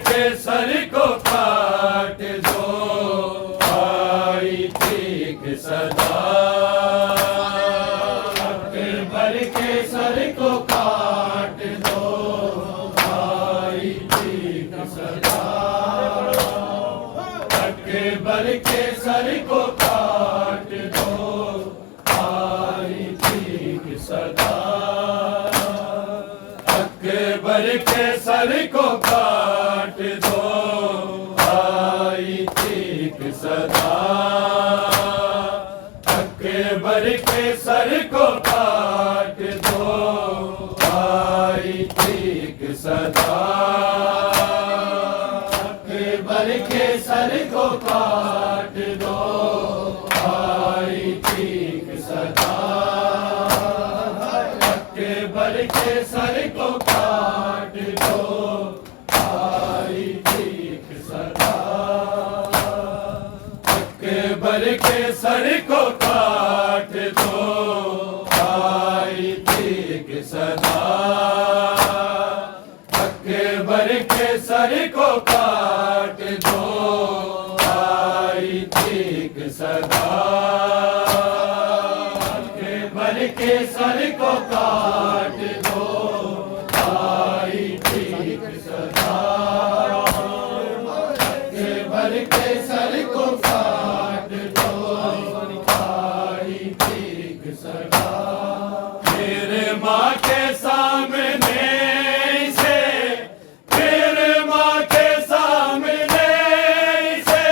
के सर को काट दो, आई ठीक सदा। अकबर के सर को काट दो, आई ठीक सदा। अकबर के सर को काट दो, आई ठीक सदा। अकबर के सर को काट दो, आई ठीक सदा। अकबर के सर को काट दो, आई ठीक सदा। अकबर के सर को काट दो, आई ठीक सदा। अकबर के सर को काट दो, आई ठीक सदा। अकबर के सर को काट दो, आई ठीक सदा। अकबर के सर को काट दो, आई ठीक सदा। अकबर के सर को काट दो, आई ठीक सदा। अकबर के सर को काट दो, आई ठीक सदा। मेरे माँ के सामने से, मेरे माँ के सामने से,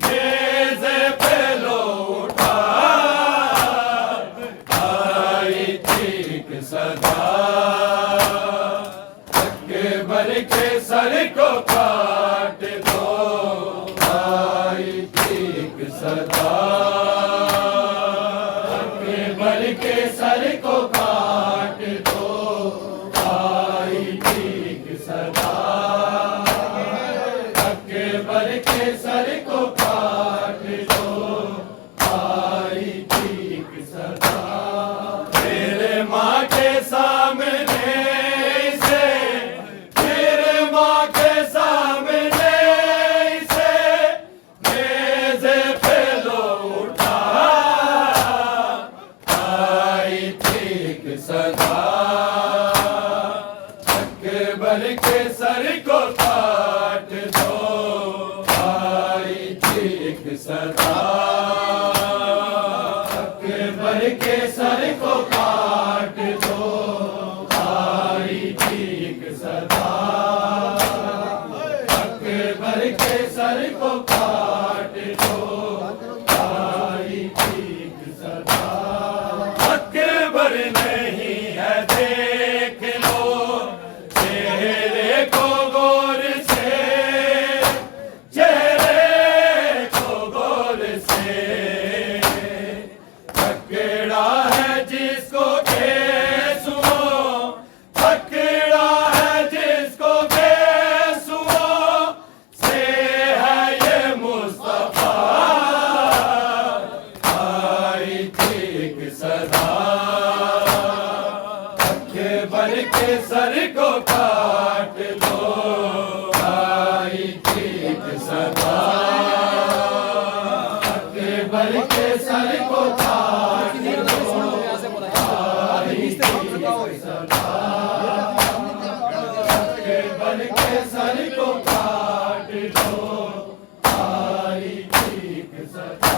नेज़े पे लो उठा, आई ठीक सदा। अकबर के सर को काट दो, आई ठीक सदा। अकबर के सर को काट दो, आई ठीक सदा। अकबर के सर को काट दो, आई ठीक सदा। मेरे माँ के सामने से, मेरे माँ के सामने से, नेज़े पे लो उठा, आई ठीक सदा। अकबर के सर को काट दो, आई ठीक सदा। अकबर के सर को काट दो, आई ठीक सदा। अकबर के सर को काट दो, आई ठीक सदा। अकबर नहीं है देख लो चेहरे को गौर से, चेहरे को गौर से। पकड़ा है जिसको केसुओ, पकड़ा है जिसको केसुओ से, है ये मुस्तफा, आई ठीक सदा। अकबर के सर को काट दो, आई ठीक सदा। अकबर के सर को काट दो, आई ठीक सदा। अकबर के सर को काट दो, आई ठीक सदा।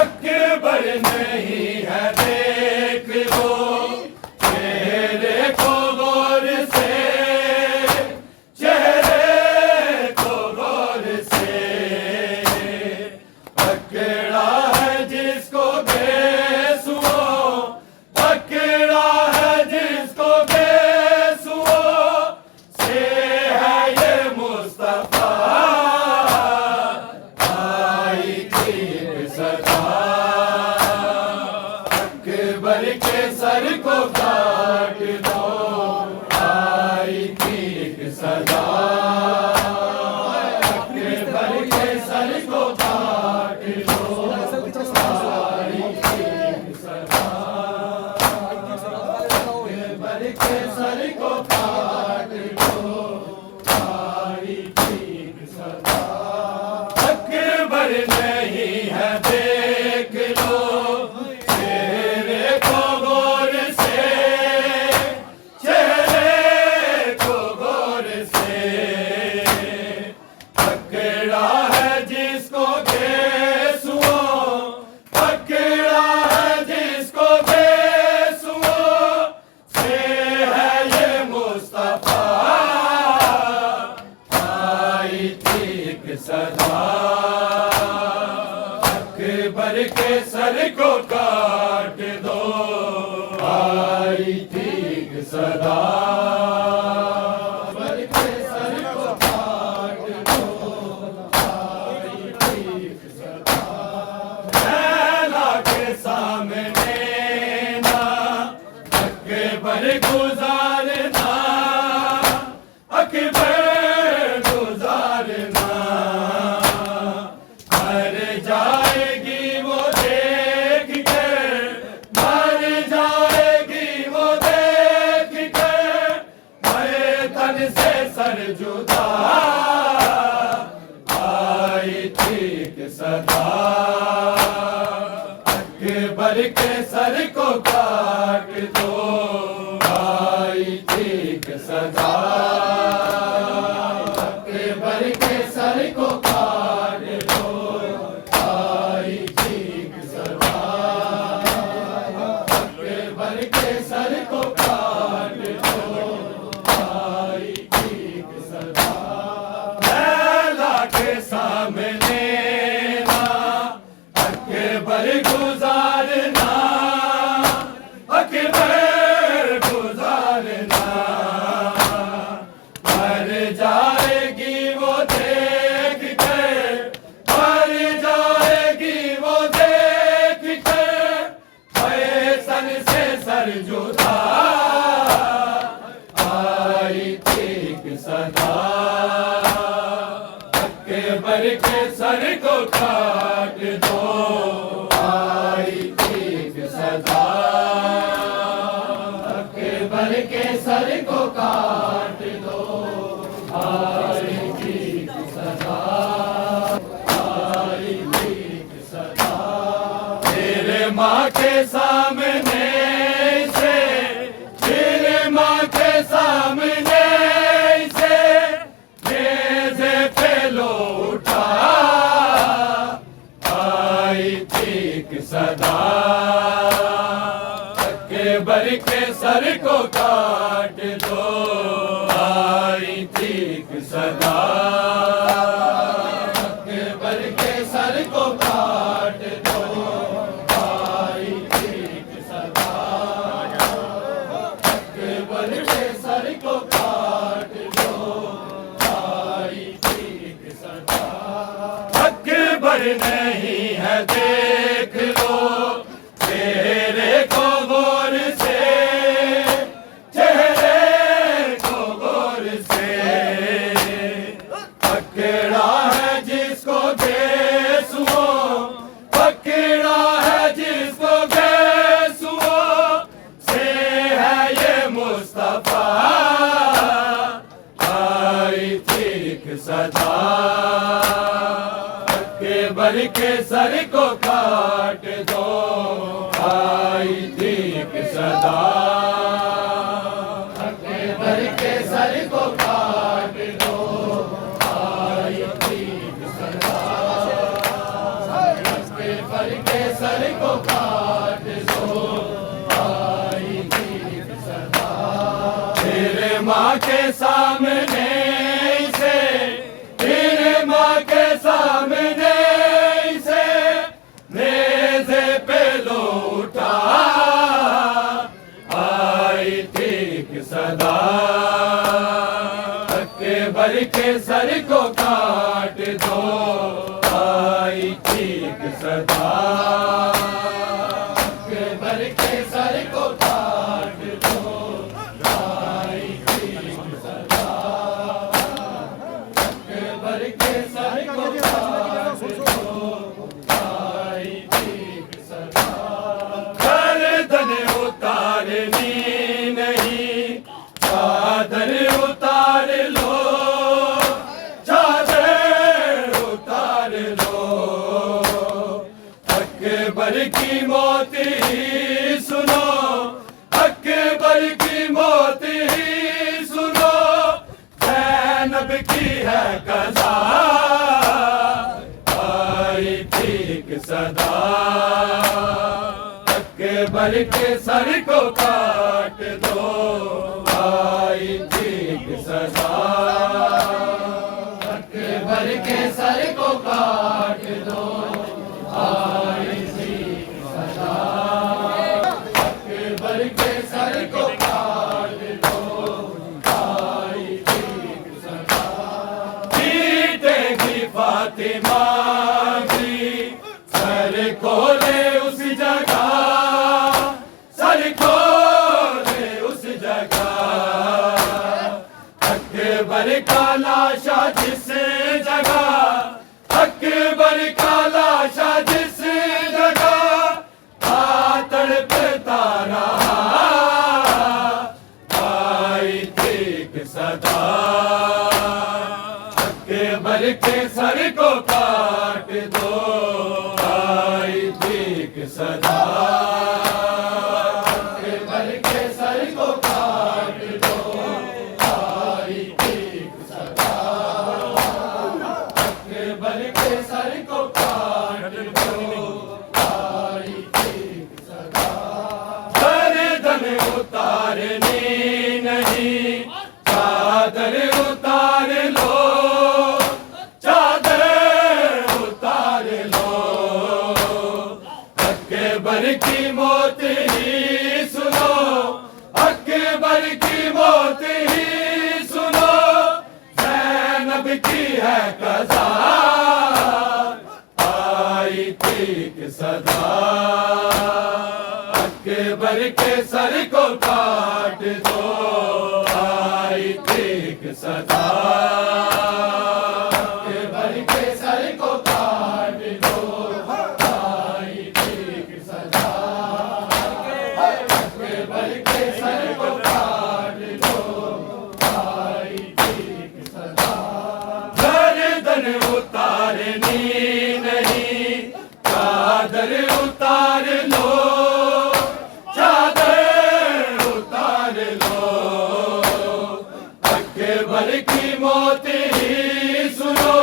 अकबर नहीं है देख लो चेहरे को गौर से, चेहरे को गौर से। पकड़ा है जिसको बेसुओ, पकड़ा है जिसको बेसुओ से, है ये मुस्तफा, आई ठीक सदा। से सर जुदा आई ठीक सदा अकबर के सर को काट दो आई ठीक सदा अकबर के सर को काट दो आई ठीक सदा अकबर के सर को काट दो आई ठीक सदा लैला के सामने ना अकबर गुजारना अकबर गुजारना मर जाएगी वो देख कर मर जाएगी वो देख कर फैसल से सर जुदा आई ठीक सदा अकबर के सर को काट दो आई ठीक सदा अकबर के सर को काट दो आई ठीक सदा आई ठीक सदा तेरे माँ के सामने से तेरे माँ के सामने से मेज़े पे लो उठा आई ठीक सदा अकबर के सर को काट दो आई ठीक सदा अकबर के सर को काट दो आई ठीक सदा अकबर के सर को काट दो आई ठीक सदा अकबर नहीं है देख लो चेहरे को गौर से चेहरे को गौर से पकड़ा है जिसको बेसुओ पकड़ा है जिसको बेसुओ से है ये मुस्तफा आई ठीक सदा अकबर के सर को काट दो आई ठीक सदा अकबर के सर को काट दो आई ठीक सदा अकबर के सर को काट दो आई ठीक सदा तेरे माँ के सामने से तेरे माँ के सामने से मेज़े पे लो उठा आई ठीक सदा अकबर के सर को काट दो आई ठीक सदा अकबर के सर को काट दो आई ठीक सदा अकबर के सर को काट दो आई ठीक सदा गर्दन उतारनी नहीं चादर उतार लो चादर उतार लो अकबर की मौत ही सुनो अकबर की मौत ही सुनो ज़ैनब की है कज़ा आई ठीक सदा अकबर के सर को काट दो आई ठीक सदा अकबर के सर को काट दो आई ठीक सदा अकबर के सर को काट दो आई ठीक सदा जीतेगी फातिमा की सर खोले उस जगह सर खोले उस जगह अकबर का लाशा जिस जगह अकबर का लाशा जिस जगह तड़पता रहा आई थी ठीक सदा, अकबर के सर को काट दो, आई ठीक सदा, अकबर के सर को काट दो, आई ठीक सदा, अकबर के सर को काट दो, आई ठीक सदा, गर्दन उतारनी नहीं, चादर उतार लो, चादर उतार लो, अकबर की मौत ही सुनो, अकबर की मौत ही सुनो, ज़ैनब की है कज़ा, आई ठीक सदा, अकबर के सर को काट दो, आई ठीक सदा, अकबर के सर को काट दो, आई ठीक सदा, अकबर के सर को काट दो, आई ठीक सदा, गर्दन उतारनी नहीं, चादर उतार लो, चादर उतार लो, अकबर की मौत ही सुनो,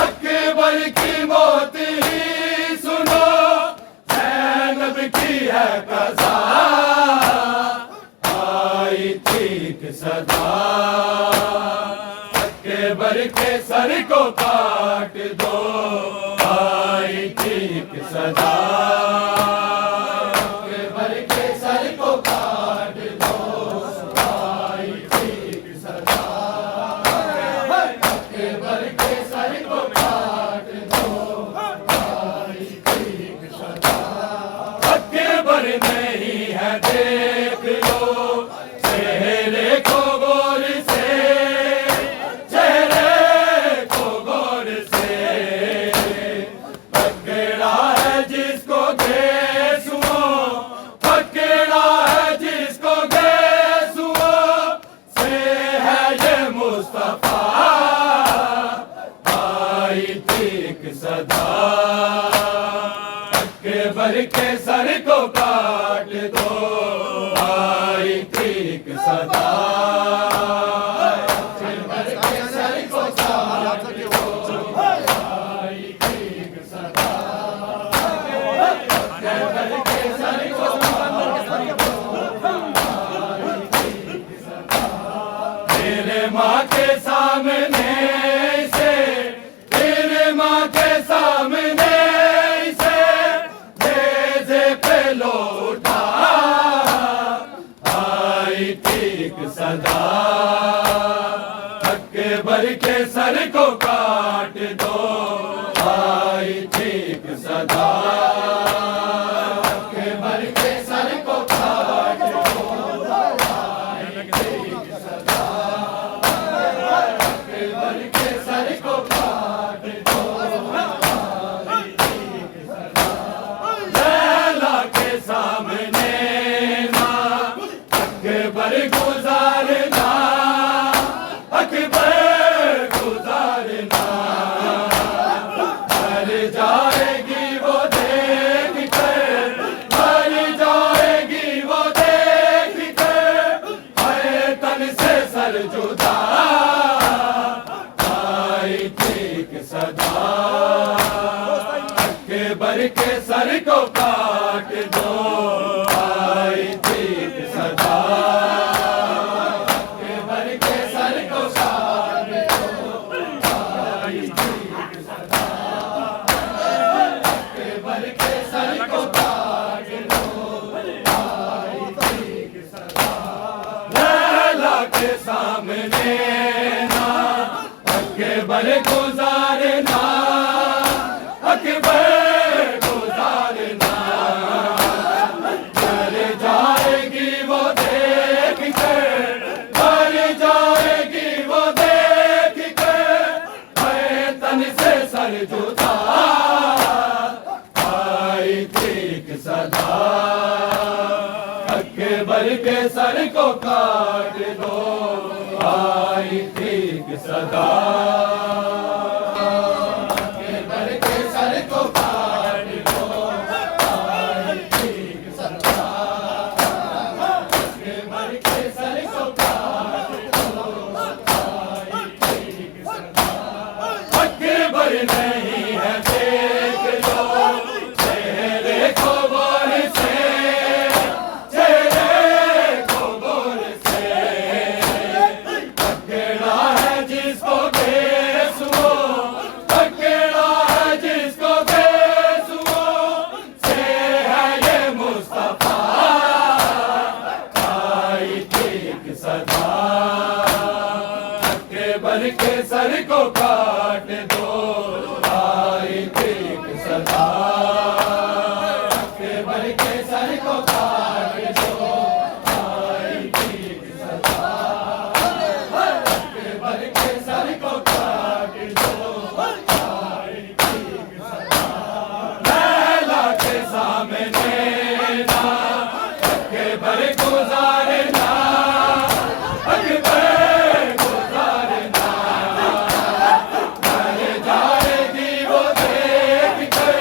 अकबर की मौत ही सुनो, ज़ैनब की है कज़ा, आई ठीक सदा, अकबर के सर को काट दो, आई ठीक सदा, अकबर के सर को काट दो, आई ठीक सदा, अकबर के सर को काट दो, आई ठीक सदा, अकबर नहीं है देख लो, चेहरे को गौर से, चेहरे को गौर से, पकड़ा है जिसको गेसुओ, पकड़ा है जिसको गेसुओ, से है ये मुस्तफा, आई ठीक सदा, अकबर के सर को काट दो, आई ठीक सदा, अकबर के सर को काट दो, आई ठीक सदा, अकबर के सर को काट दो, आई ठीक सदा, तेरे माँ के सामने से, तेरे माँ के सामने से, नेज़े पे लो उठा, आई ठीक सदा, अकबर के सर को काट दो, आई ठीक सदा, अकबर के सर को काट दो, आई ठीक सदा, अकबर के सर को काट दो, आई ठीक सदा, लैला के सामने ना अकबर गुजारना, अकबर गुजारना, मर जाएगी वो देख कर, मर जाएगी वो देख कर, है तन से सर जुदा, आई ठीक सदा, अकबर के सर को काट दो, आई ठीक सदा, अकबर के सर को काट दो, आई ठीक सदा, अकबर के सर को काट दो, आई ठीक सदा, लैला के सामने ना अकबर गुजारना, अकबर गुजारना, मर जाएगी वो देख कर, मर जाएगी वो देख कर, है तन से सर जुदा, आई ठीक सदा, अकबर के सर को काट दो, ठीक सदा अकबर के सर को काट दो आई ठीक सदा अकबर के सर को काट दो आई ठीक सदा अकबर नहीं है देख लो चेहरे को गोर से चेहरे को गोर से पकड़ा है जिसको बेसुओ पकड़ा है जिसको बेसुओ से है ये मुस्तफा आई ठीक सदा अकबर के सर को काट दो आई ठीक सदा अकबर के सर को काट दो आई ठीक सदा अकबर के सर को काट दो आई ठीक सदा लैला के सामने ना अकबर गुजारना अकबर गुजारना मर जाएगी वो देख कर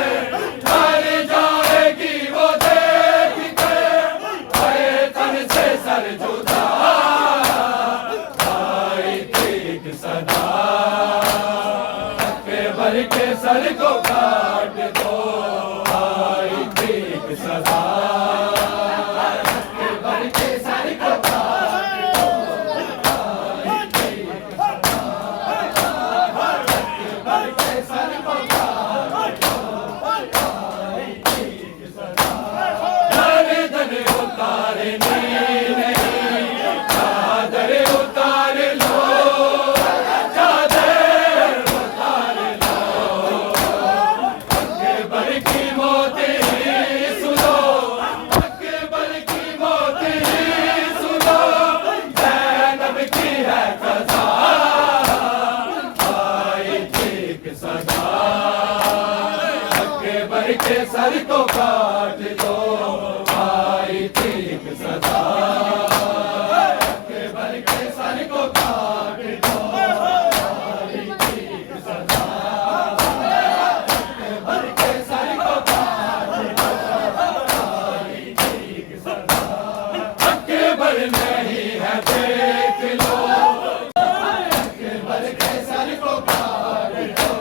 मर जाएगी वो देख कर आए तन से सर जुदा आई ठीक सदा अकबर के सर को काट दो आई ठीक सदा अकबर के सर को काट दो आई ठीक सदा अकबर के सर को काट दो आई ठीक सदा गर्दन उतारनी नहीं चादर उतार लो चादर उतार लो अकबर की मौत ही सुनो अकबर की मौत ही सुनो ज़ैनब की है कज़ा आई ठीक सदा अकबर के सर को काट दो आई ठीक सदा अकबर के सर को काट दो आई ठीक सदा अकबर के सर को काट दो आई ठीक सदा अकबर नहीं है देख लो अकबर के सर को काट दो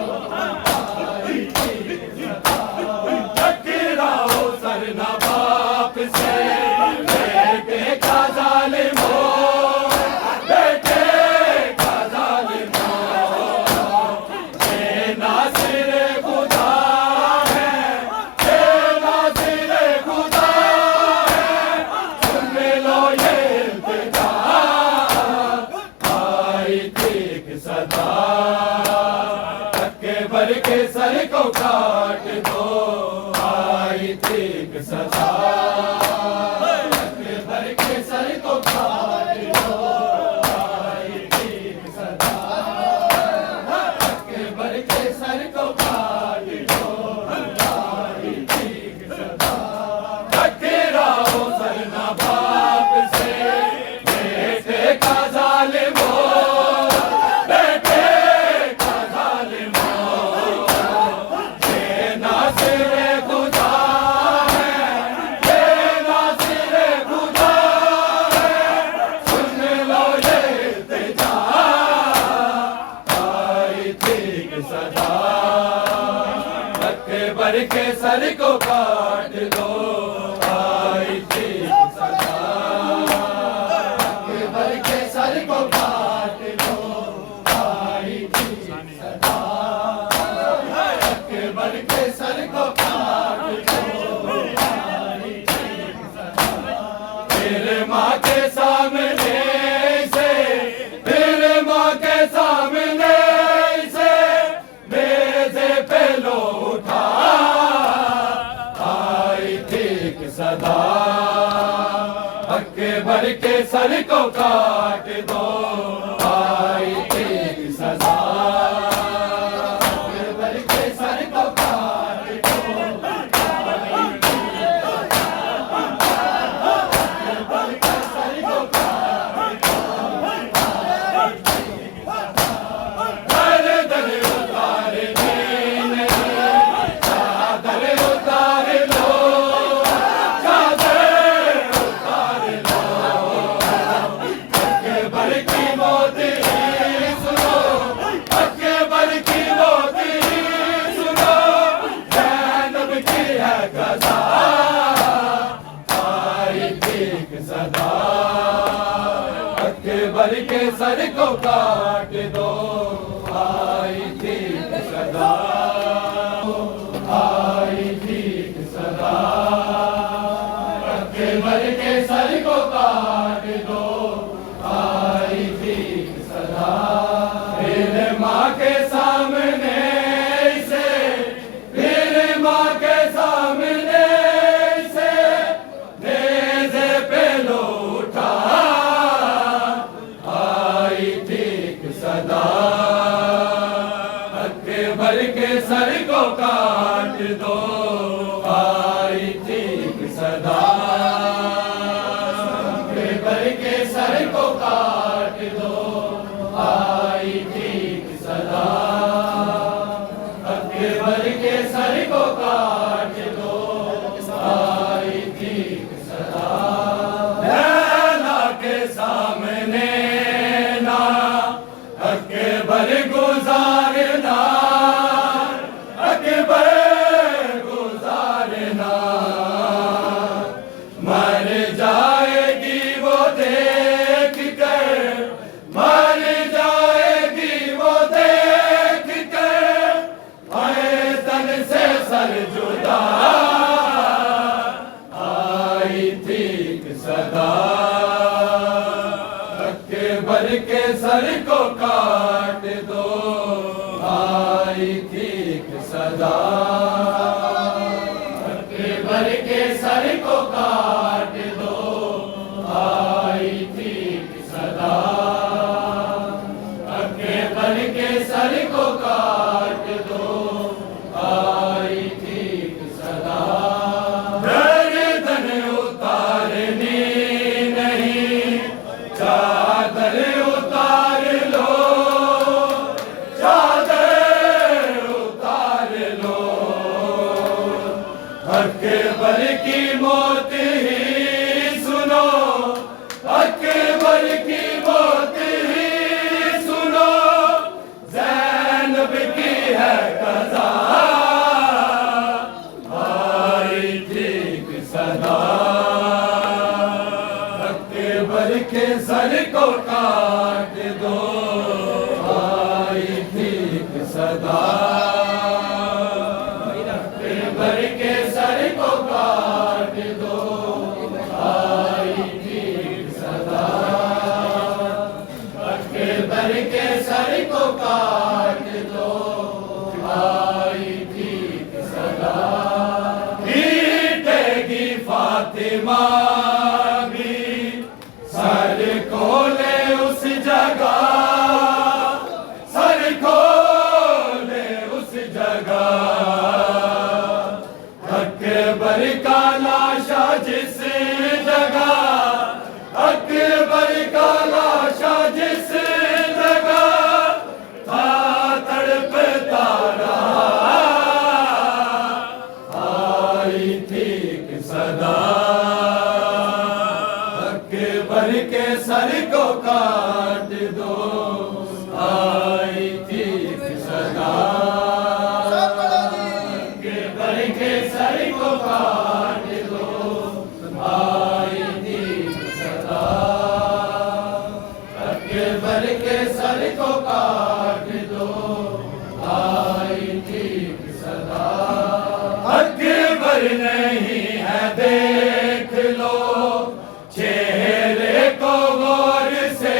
आई ठीक सदा टकराओ सर ना बाप से बेटे का जालिम हो बेटे का जालिम हो ये नासिर खुदा है ये नासिर खुदा है सुन लो ये इल्तिजा आई ठीक सदा अकबर के सर को काट दो आई ठीक सदा अकबर के सर को काट दो आई ठीक सदा अकबर के सर को काट दो आई ठीक सदा टकराओ सर ना बाप से बेटे का जालिम हो बेटे का जालिम हो ये नासिर खुदा है ये नासिर खुदा है सुन लो ये इल्तिजा आई ठीक सदा अकबर के सर को काट दो आई ठीक सदा अकबर के सर को काट दो आई ठीक सदा अकबर के सर को काट दो आई ठीक सदा फिर माँ के सामने से फिर माँ के सामने से मेज़े पे लो उठा आई ठीक सदा अकबर के सर को काट दो आई ठीक सदा अकबर के सर को काट दो आई ठीक सर को काट दो, आई ठीक सदा, आई ठीक सदा। अकबर के सर को काट दो, आई ठीक सदा। फिर माँ के सामने से, फिर माँ के सामने से नेज़े पे लौटा, आई ठीक सदा। अकबर के सर को काट दो, आई ठीक सदा। अकबर के सर को काट दो, आई ठीक सदा। अकबर के सर को काट दो, आई ठीक सदा। लैला के सामने ना अकबर गुजारना, अकबर गुजारना। मर जाएगी वो देख कर, मर जाएगी वो देख कर, आए तन से सर जुदा, आई ठीक सदा। अकबर के सर को काट दो, आई ठीक सदा। अकबर के सर को काट दो, आई ठीक सदा। अकबर के सर को काट दो, आई ठीक सदा। गर्दन उतारनी नहीं, चादर उतार लो, चादर उतार लो। अकबर की मौत ही सुनो, अकबर की मौत ही सुनो, ज़ैनब की है कज़ा, आई ठीक सदा। अकबर के सर को काट दो, आई ठीक सदा। अकबर के सर को काट दो, आई ठीक सदा। अकबर के सर को काट दो, आई ठीक सदा। पीटेगी फातिमा भी, सर खोले उस जगह, सर खोले उस जगह। अकबर का लाशा जिस जगह, अकबर का लाशा जिस जगह था, तड़पता रहा, आई ठीक सदा। अकबर के सर को काट दो, आई ठीक सदा। अकबर के सर को काट दो, आई ठीक सदा। अकबर के सर को काट दो, आई ठीक सदा। अकबर नहीं है देख लो, चेहरे को गौर से,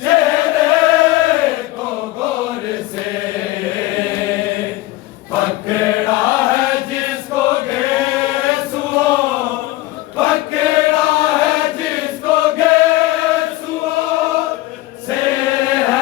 चेहरे को गौर से। पकड़ा है जिसको गेसुओ, पकड़ा है जिसको गेसुओ से, है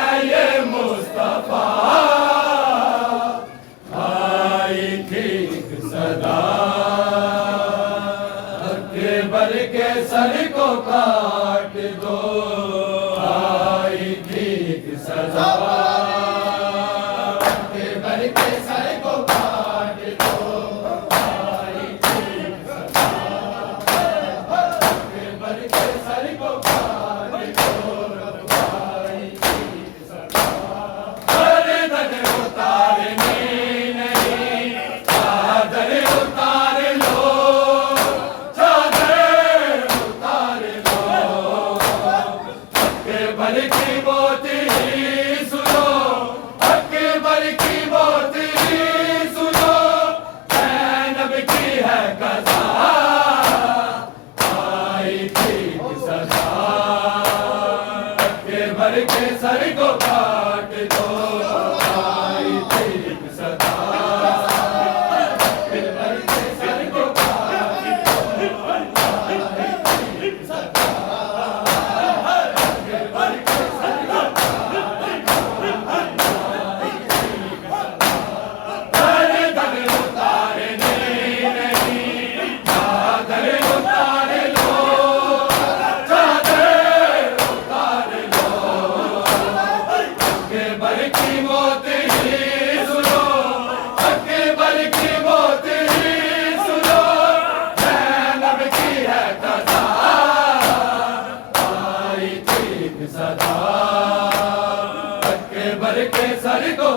मौत ही सुनो, अकबर की मौत ही सुनो, ज़ैनब की है कज़ा, आई थी सदा, अकबर के सर को काट दो, आई थी सदा, अकबर के सर को काट दो, आई थी सदा, अकबर के सर को काट दो, आई थी सदा, गर्दन उतारने नहीं, चादर उतार लो, चादर उतार लो, अकबर की मौत ही सुनो, अकबर की मौत ही सुनो, ज़ैनब की है कज़ा, आई थी सदा, अकबर के सर को